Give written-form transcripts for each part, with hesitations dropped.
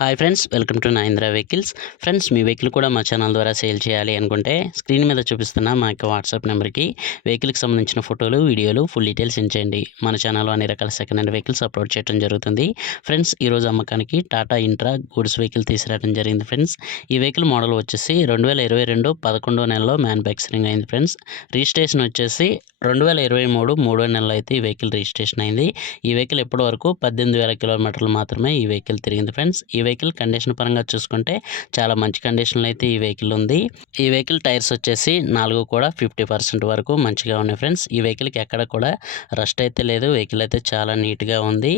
Hi friends, welcome to నాయింద్ర vehicles. Friends, మీ vehicle కూడా మా ఛానల్ ద్వారా సేల్ చేయాలి అనుకుంటే స్క్రీన్ మీద చూపిస్తున్న మా యొక్క వాట్సాప్ నెంబర్కి వెహికల్కి సంబంధించిన ఫోటోలు, వీడియోలు, ఫుల్ డీటెయిల్స్ ఇచ్చేయండి. మన ఛానల్లో అన్ని రకాల సెకండ్ హ్యాండ్ వెహికల్స్ అప్లోడ్ చేయడం జరుగుతుంది. ఫ్రెండ్స్, ఈరోజు అమ్మకానికి టాటా ఇంట్రా గూడ్స్ వెహికల్ తీసుకురావడం జరిగింది. ఫ్రెండ్స్, ఈ వెహికల్ మోడల్ వచ్చేసి 2022 11వ నెలలో మ్యానుఫ్యాక్చరింగ్ అయింది. ఫ్రెండ్స్, రిజిస్ట్రేషన్ వచ్చేసి 2023 3వ నెలలో అయితే ఈ వెహికల్ రిజిస్ట్రేషన్ అయింది. ఈ వెహికల్ ఇప్పటి వరకు 18,000 కిలోమీటర్లు మాత్రమే ఈ వెహికల్ తిరిగింది. ఫ్రెండ్స్, ఈ వెహికల్ కండిషన్ పరంగా చూసుకుంటే చాలా మంచి కండిషన్లో అయితే ఈ వెహికల్ ఉంది. ఈ వెహికల్ టైర్స్ వచ్చేసి 4 కూడా 50% వరకు మంచిగా ఉన్నాయి. ఫ్రెండ్స్, ఈ వెహికల్కి ఎక్కడ కూడా రస్ట్ అయితే లేదు. వెహికల్ అయితే చాలా నీట్గా ఉంది.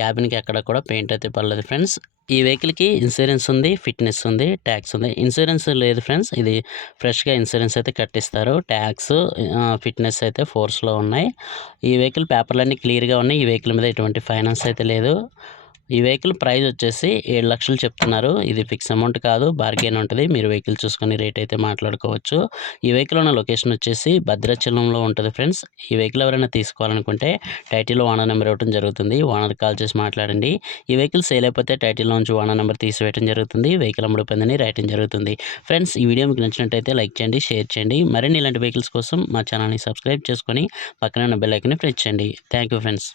క్యాబిన్కి ఎక్కడ కూడా పెయింట్ అయితే పడలేదు. ఫ్రెండ్స్, ఈ వెహికల్కి ఇన్సూరెన్స్ ఉంది, ఫిట్నెస్ ఉంది, ట్యాక్స్ ఉంది. ఇన్సూరెన్స్ లేదు ఫ్రెండ్స్, ఇది ఫ్రెష్గా ఇన్సూరెన్స్ అయితే కట్టిస్తారు. ట్యాక్స్, ఫిట్నెస్ అయితే ఫోర్స్లో ఉన్నాయి. ఈ వెహికల్ పేపర్లన్నీ క్లియర్గా ఉన్నాయి. ఈ వెహికల్ మీద ఎటువంటి ఫైనాన్స్ అయితే లేదు. ఈ వెహికల్ ప్రైస్ వచ్చేసి 7 లక్షలు చెప్తున్నారు. ఇది ఫిక్స్ అమౌంట్ కాదు, బార్గెన్ ఉంటుంది. మీరు వెహికల్ చూసుకొని రేట్ అయితే మాట్లాడుకోవచ్చు. ఈ వెహికల్ ఉన్న లొకేషన్ వచ్చేసి భద్రాచలంలో ఉంటుంది. ఫ్రెండ్స్, ఈ వెహికల్ ఎవరైనా తీసుకోవాలనుకుంటే టైటిల్లో ఓనర్ నెంబర్ ఇవ్వడం జరుగుతుంది. ఓనర్ కాల్ చేసి మాట్లాడండి. ఈ వెహికల్ సేల్ అయిపోతే టైటిల్లో నుంచి ఓనర్ నెంబర్ తీసివేయడం జరుగుతుంది. వెహికల్ అమ్ముడుపోయిందని రాయటం జరుగుతుంది. ఫ్రెండ్స్, ఈ వీడియో మీకు నచ్చినట్టయితే లైక్ చేయండి, షేర్ చేయండి. మరిన్ని ఇలాంటి వెహికల్స్ కోసం మా ఛానల్ని సబ్స్క్రైబ్ చేసుకొని పక్కన ఉన్న బెల్ ఐకాన్ని ప్రెస్ చేయండి. Thank you friends.